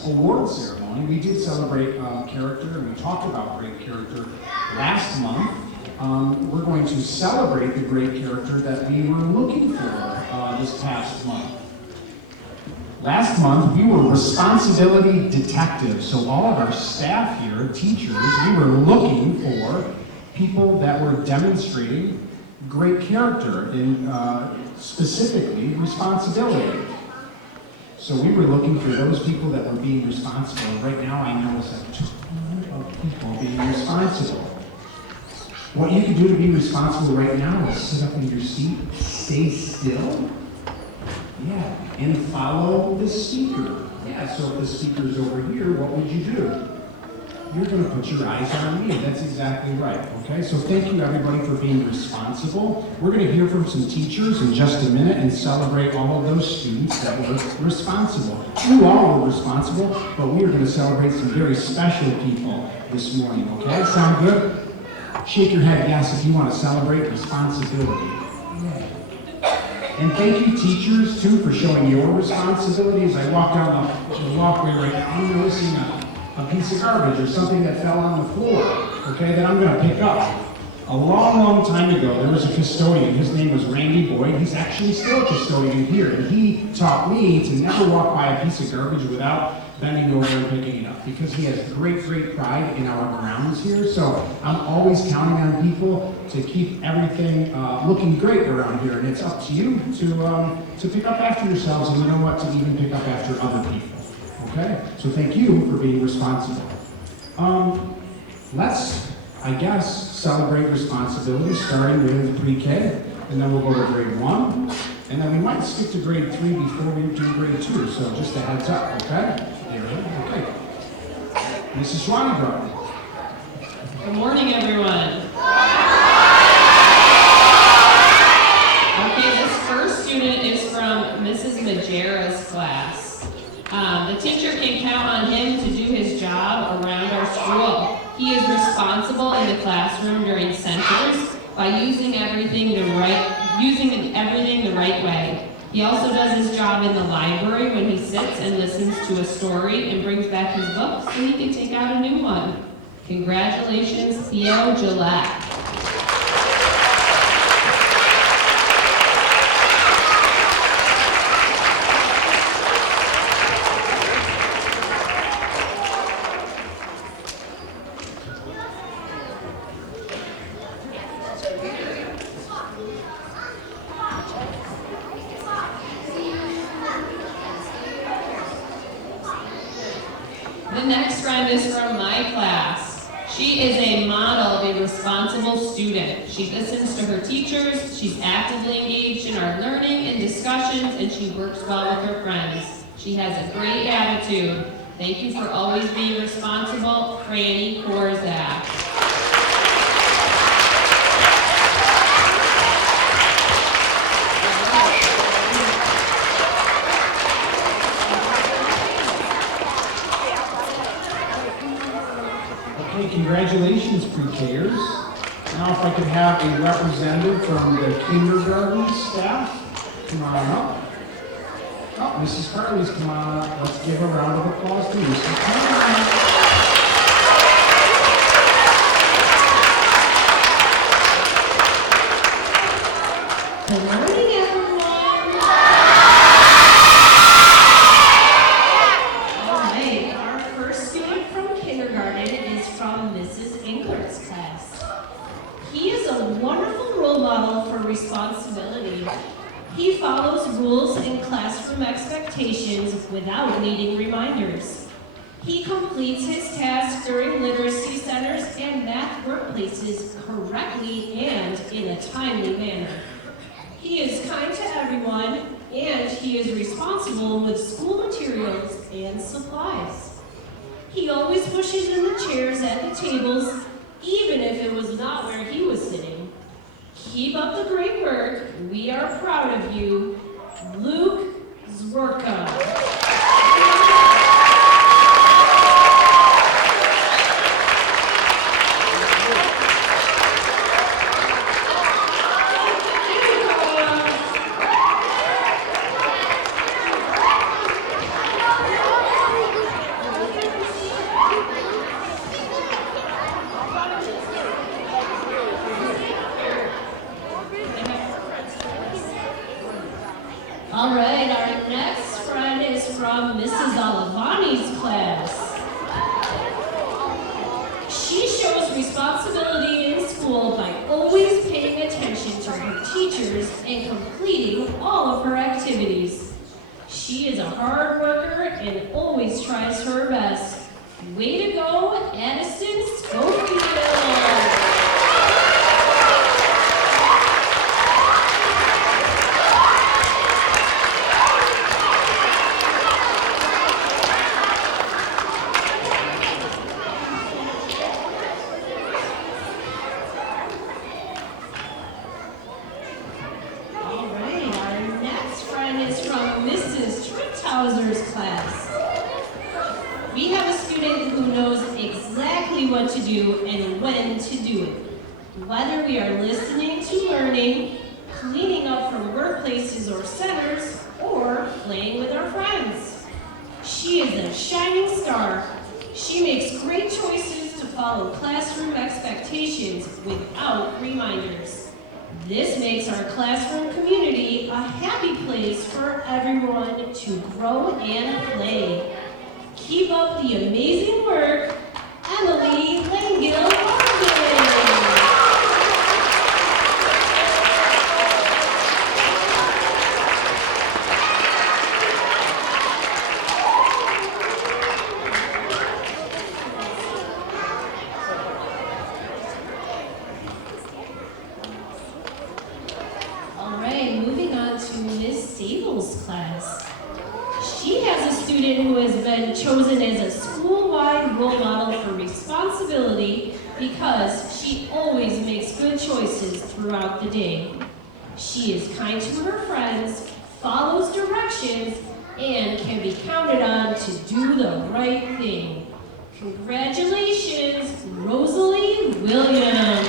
Class award ceremony. We did celebrate character, and we talked about great character last month. We're going to celebrate the great character that we were looking for this past month. Last month, we were responsibility detectives. So all of our staff here, teachers, we were looking for people that were demonstrating great character and specifically responsibility. So we were looking for those people that were being responsible. Right now, I know it's a ton of people being responsible. What you can do to be responsible right now is sit up in your seat, stay still, and follow the speaker. So if the speaker's over here, what would you do? You're going to put your eyes on me. That's exactly right, okay? So thank you, everybody, for being responsible. We're going to hear from some teachers in just a minute and celebrate all of those students that were responsible. You all were responsible, but we are going to celebrate some very special people this morning, okay? Sound good? Shake your head yes if you want to celebrate responsibility. And thank you, teachers, too, for showing your responsibility. As I walk down the walkway right now, I'm noticing a piece of garbage or something that fell on the floor, okay, that I'm going to pick up. A long time ago, there was a custodian. His name was Randy Boyd. He's actually still a custodian here, and he taught me to never walk by a piece of garbage without bending over and picking it up, because he has great pride in our grounds here. So I'm always counting on people to keep everything looking great around here, and it's up to you to pick up after yourselves, and you know what, to even pick up after other people. Okay? So thank you for being responsible. Let's, I guess, celebrate responsibility, starting with pre-K, and then we'll go to grade 1, and then we might skip to grade 3 before we do grade 2, so just a heads up, okay? Okay. Mrs. Schwanenberg. Good morning, everyone. Okay, this first student is from Mrs. Majera's class. The teacher can count on him to do his job around our school. He is responsible in the classroom during centers by using everything the right way. He also does his job in the library when he sits and listens to a story and brings back his book so he can take out a new one. Congratulations, Theo Gillette. The next friend is from my class. She is a model of a responsible student. She listens to her teachers, she's actively engaged in our learning and discussions, and she works well with her friends. She has a great attitude. Thank you for always being responsible, Franny Korzak. Congratulations, pre-Kers. Now if I could have a representative from the kindergarten staff, come on up. Oh, Mrs. Carley's come on up. Let's give a round of applause to Mrs. Carley. Good morning, everyone. All right, our first student from kindergarten is from Mrs. Inglert's class. He is a wonderful role model for responsibility. He follows rules and classroom expectations without needing reminders. He completes his tasks during literacy centers and math workplaces correctly and in a timely manner. He is kind to everyone, and he is responsible with school materials and supplies. He always pushes in the chairs at the tables, even if it was not where he was sitting. Keep up the great work. We are proud of you. Luke Zwerka. She shows responsibility in school by always paying attention to her teachers and completing all of her activities. She is a hard worker and always tries her best. Way to go, Addison Schofield! Class. We have a student who knows exactly what to do and when to do it. Whether we are listening to learning, cleaning up from workplaces or centers, or playing with our friends. She is a shining star. She makes great choices to follow classroom expectations without reminders. This makes our classroom community a happy place for everyone to grow and play. Keep up the amazing work, Emily Langill-Morgan. Class. She has a student who has been chosen as a school-wide role model for responsibility because she always makes good choices throughout the day. She is kind to her friends, follows directions, and can be counted on to do the right thing. Congratulations, Rosalie Williams.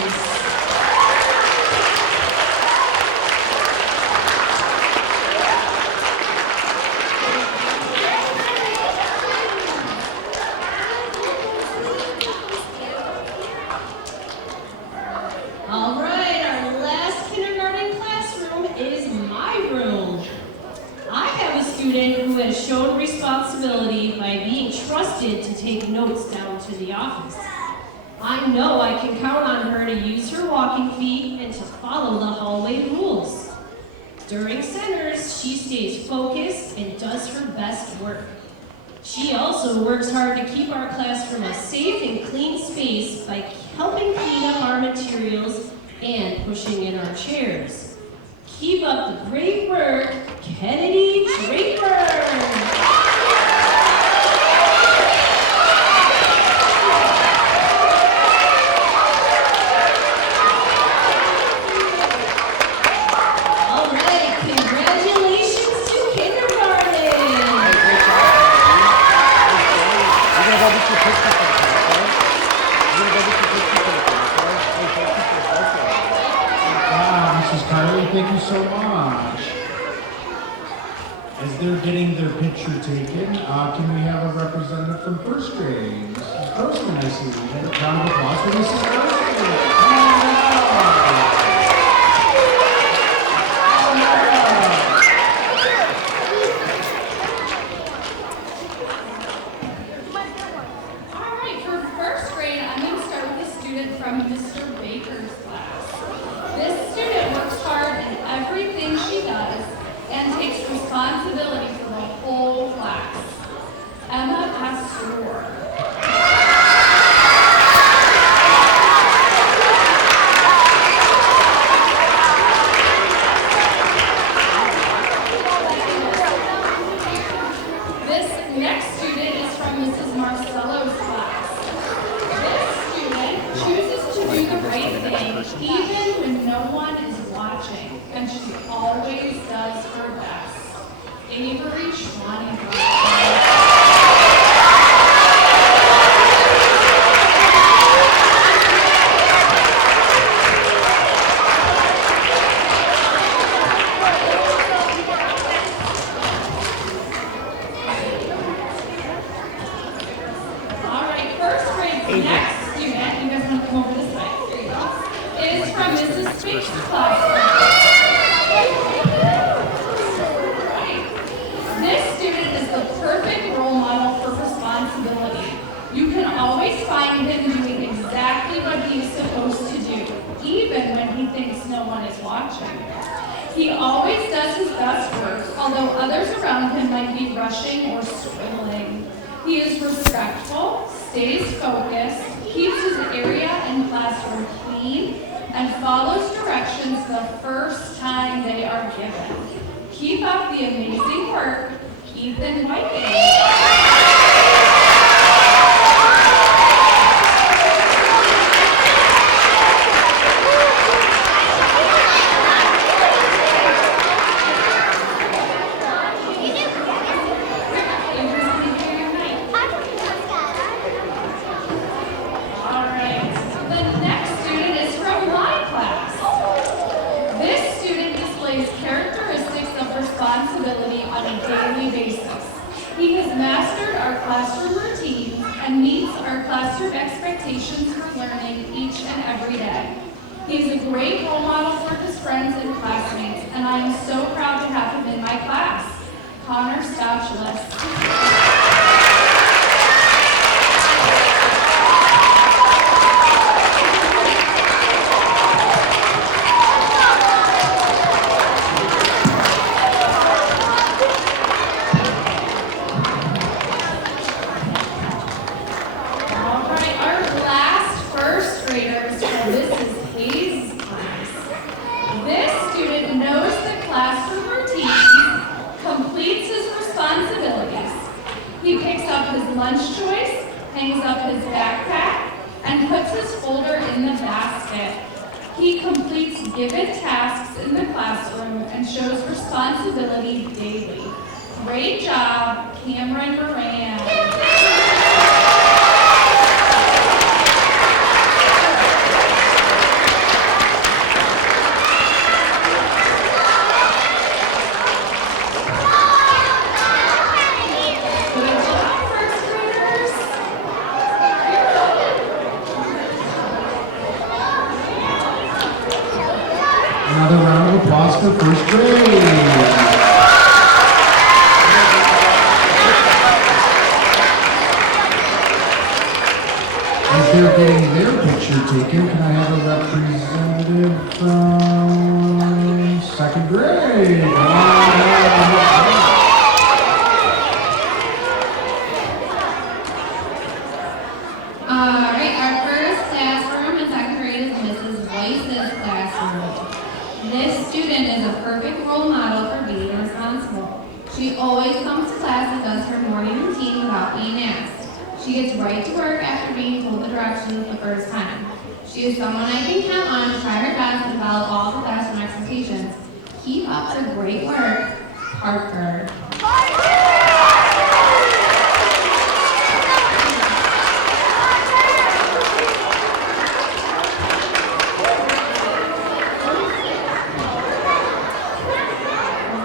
Shown responsibility by being trusted to take notes down to the office. I know I can count on her to use her walking feet and to follow the hallway rules. During centers, she stays focused and does her best work. She also works hard to keep our classroom a safe and clean space by helping clean up our materials and pushing in our chairs. Keep up the great work, Kennedy Draper! Thank you so much. As they're getting their picture taken, can we have a representative from first grade? Mrs. Grossman, I see. We have a round of applause for Mrs. Grossman. All right, for first grade, I'm going to start with a student from Mr. Baker's class. This student works hard in everything she does and takes responsibility for the whole class. Emma Pastor. This next student is from Mrs. Marcello's class. This student chooses to do the right thing even when no one is watching, and she always does her best. Avery Schwanenberg. Next student, you guys want to come over this way? Here you go. Is from Mrs. Spake's class. Right. This student is the perfect watching. He always does his best work, although others around him might be rushing or scribbling. He is respectful, stays focused, keeps his area and classroom clean, and follows directions the first time they are given. Keep up the amazing work, Ethan Whiting. On a daily basis. He has mastered our classroom routines and meets our classroom expectations for learning each and every day. He's a great role model for his friends and classmates, and I am so proud to have him in my class. Connor Stouchless. He picks up his lunch choice, hangs up his backpack, and puts his folder in the basket. He completes given tasks in the classroom and shows responsibility daily. Great job, Cameron Moran. Another round of applause for first grade. As they're getting their picture taken, can I have a representative from second grade? All right, our first classroom in second grade is Mrs. Weiss's classroom. This student is a perfect role model for being responsible. She always comes to class and does her morning routine without being asked. She gets right to work after being told the directions the first time. She is someone I can count on to try her best and follow all the classroom expectations. Keep up the great work, Parker.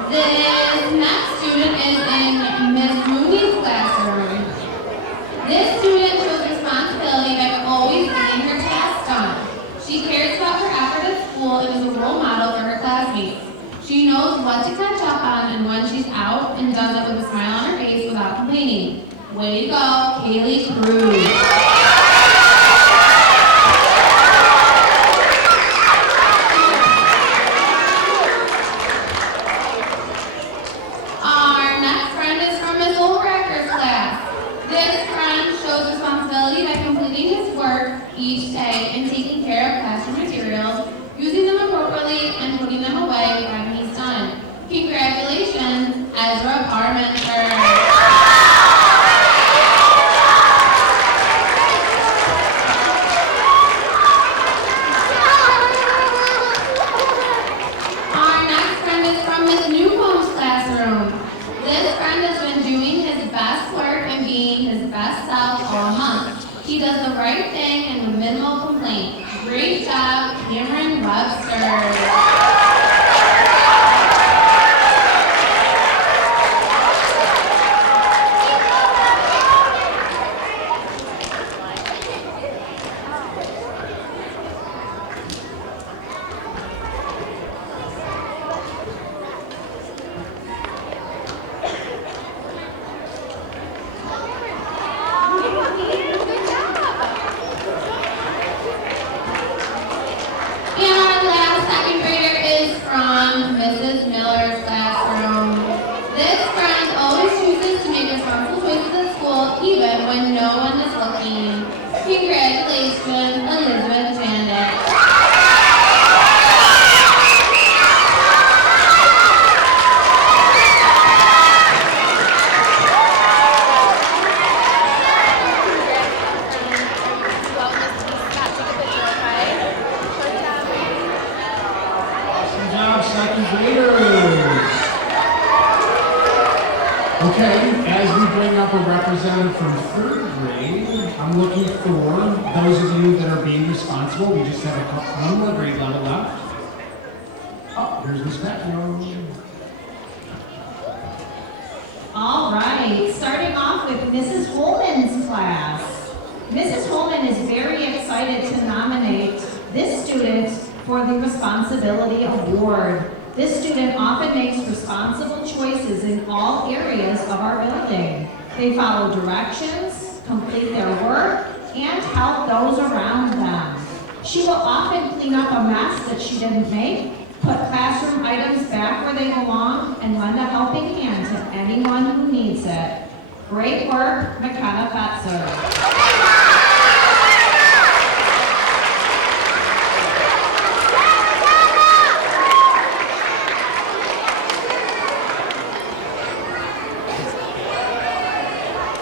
This next student is in Miss Mooney's classroom. This student shows responsibility by always getting her tasks done. She cares about her effort at school and is a role model for her classmates. She knows what to catch up on and when she's out and does it with a smile on her face without complaining. Way to go, Kaylee Cruz. Each day and taking care of classroom materials, using them appropriately, and putting them away when he's done. Congratulations, Ezra Parmenter. Our next friend is from Miss Newcomb's classroom. This friend has been doing his best work and being his best self all month. He does the right thing and with minimal Okay, as we bring up a representative from 3rd grade, I'm looking for those of you that are being responsible. We just have one more grade level left. Oh, here's Miss Patio. All right, starting off with Mrs. Holman's class. Mrs. Holman is very excited to nominate this student for the Responsibility Award. This student often makes responsible choices in all areas of our building. They follow directions, complete their work, and help those around them. She will often clean up a mess that she didn't make, put classroom items back where they belong, and lend a helping hand to anyone who needs it. Great work, McKenna Fetzer.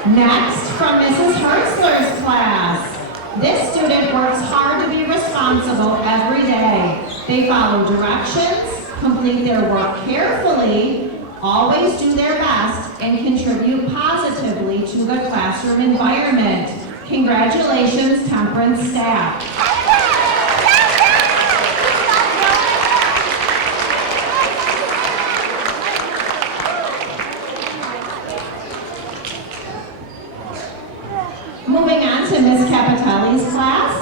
Next, from Mrs. Hertzler's class. This student works hard to be responsible every day. They follow directions, complete their work carefully, always do their best, and contribute positively to the classroom environment. Congratulations, Temperance staff. Moving on to Miss Capitelli's class.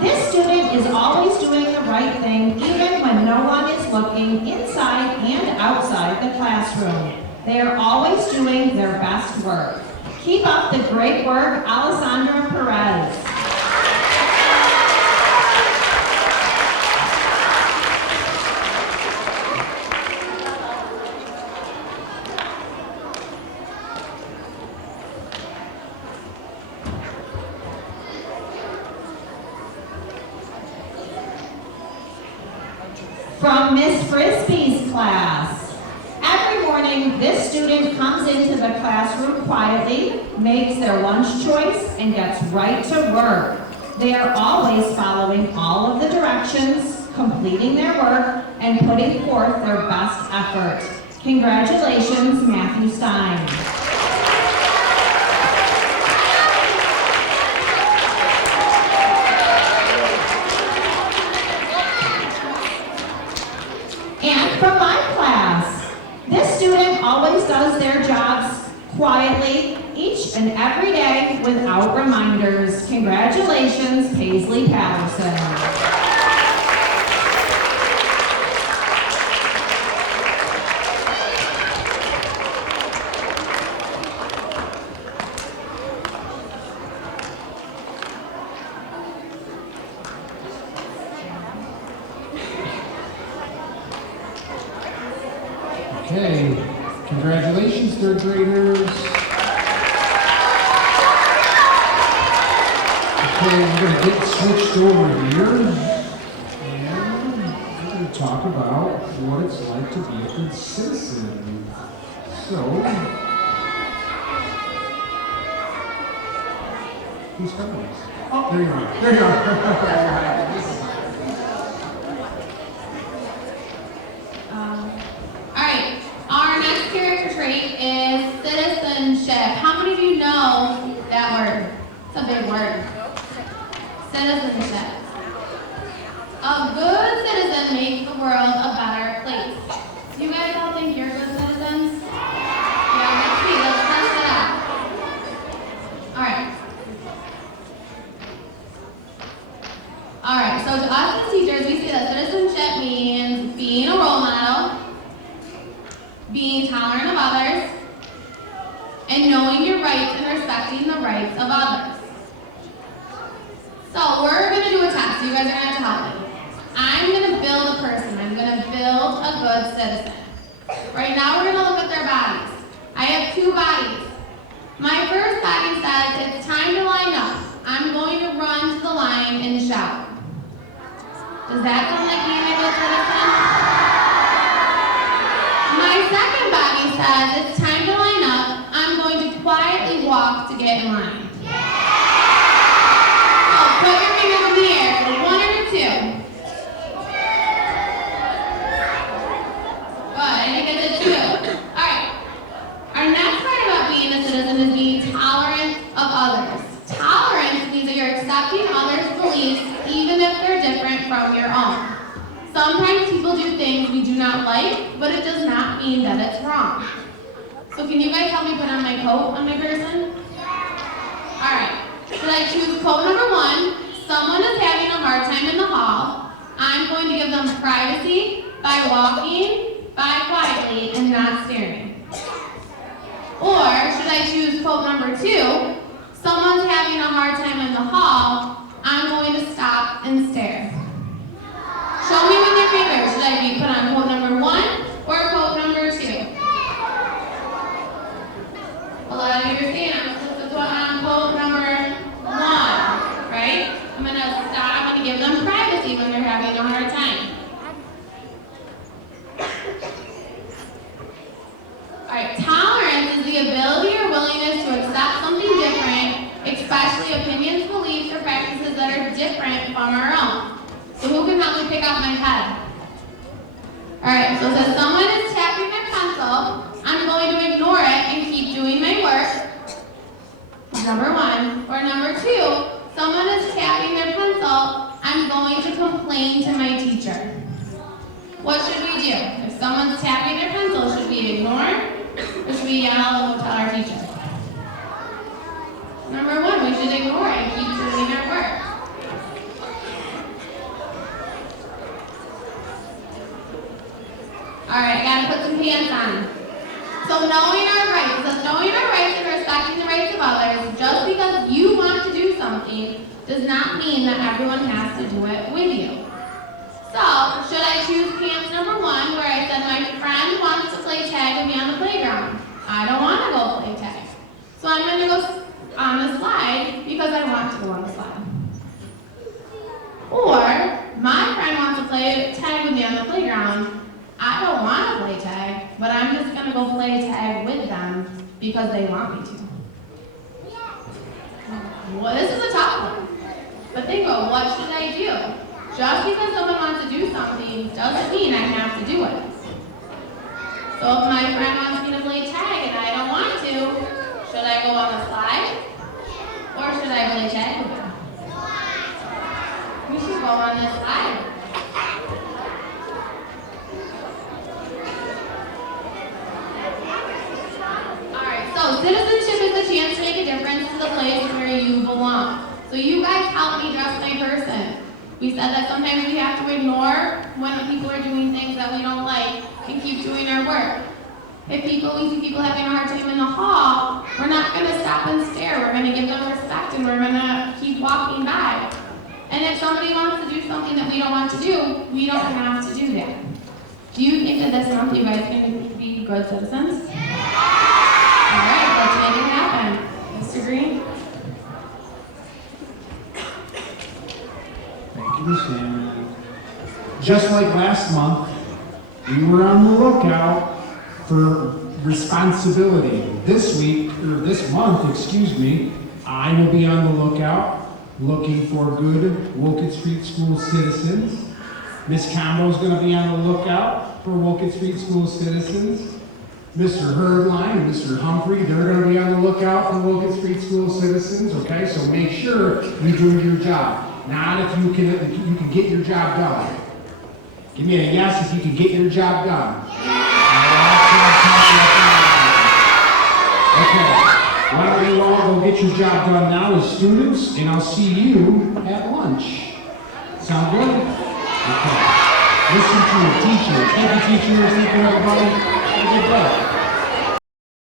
This student is always doing the right thing, even when no one is looking, inside and outside the classroom. They are always doing their best work. Keep up the great work, Alessandra Perez. From Miss Frisbee's class. Every morning, this student comes into the classroom quietly, makes their lunch choice, and gets right to work. They are always following all of the directions, completing their work, and putting forth their best effort. Congratulations, Matthew Stein. And from my class, this student always does their jobs quietly each and every day without reminders. Congratulations, Paisley Patterson. Okay, congratulations, 3rd graders. Okay, we're going to get switched over here, and we're going to talk about what it's like to be a good citizen. So, who's coming? Oh, there you are. There you are. Alright, our next character trait is citizenship. How many of you know that word? It's a big word. Citizenship. A good citizen makes the world a better place. Do you guys all think you're good citizens? Yeah, let's see. Let's test it out. Alright. Alright, so to us as teachers, we say that citizenship means being a role model, being tolerant of others, and knowing your rights and respecting the rights of others. So we're going to do a test. You guys are going to have to help me. I'm going to build a person. I'm going to build a good citizen. Right now we're going to look at their bodies. I have two bodies. My first body says it's time to line up. I'm going to run to the line in the shower. Does that sound like being a good citizen? My second body says it's time to line up. I'm going to quietly walk to get in line. Oh, put your fingers in the air for 1 or 2. Good, I think I did 2. Alright. Our next part about from your own. Sometimes people do things we do not like, but it does not mean that it's wrong. So can you guys help me put on my coat on my person? All right. Should I choose quote number 1? Someone is having a hard time in the hall. I'm going to give them privacy by walking by quietly and not staring. Or should I choose quote number 2? Someone's having a hard time in the hall. I'm going to stop and stare. Show me with your fingers. Should I be put on quote number 1 or quote number 2? A lot of you are saying I'm supposed to put on quote number 1, right? I'm going to stop and give them privacy when they're having a hard time. All right, tolerance is the ability or willingness to accept something different, especially opinions, beliefs, or practices that are different from our own. So who can help me pick out my pen? All right, so it says someone is tapping their pencil. I'm going to ignore it and keep doing my work. Number 1. Or number 2, someone is tapping their pencil. I'm going to complain to my teacher. What should we do? If someone's tapping their pencil, should we ignore or should we yell and tell our teacher? Number 1, we should ignore it and keep doing our work. All right, I gotta put some pants on. So knowing our rights, and respecting the rights of others, just because you want to do something does not mean that everyone has to do it with you. So, should I choose pants number 1 where I said my friend wants to play tag with me on the playground? I don't want to go play tag. So I'm going to go on the slide because I want to go on the slide. Or, my friend wants to play tag with me on the playground. I don't want to play tag, but I'm just going to go play tag with them because they want me to. Well, this is a tough one. But think about what should I do? Just because someone wants to do something doesn't mean I have to do it. So if my friend wants me to play tag and I don't want to, should I go on the slide? Or should I play tag with them? We should go on this slide. So citizenship is a chance to make a difference to the place where you belong. So you guys help me dress my person. We said that sometimes we have to ignore when people are doing things that we don't like and keep doing our work. If we see people having a hard time in the hall, we're not going to stop and stare. We're going to give them respect and we're going to keep walking by. And if somebody wants to do something that we don't want to do, we don't have to do that. Do you think that this month you guys can be good citizens? All right, let's make it happen. Mr. Green? Thank you, Ms. Hammond. Just like last month, we were on the lookout for responsibility. This month, I will be on the lookout looking for good Wolcott Street School citizens. Ms. Combo is going to be on the lookout for Wolcott Street School citizens. Mr. Herdline and Mr. Humphrey, they're going to be on the lookout for Wolcott Street School citizens, okay? So make sure you do your job. Not if you can get your job done. Give me a yes if you can get your job done. Okay, why don't you all go get your job done now as students, and I'll see you at lunch. Sound good? Okay. Listen to your teacher. Thank you, teachers. Thank you, everybody. Have a good day.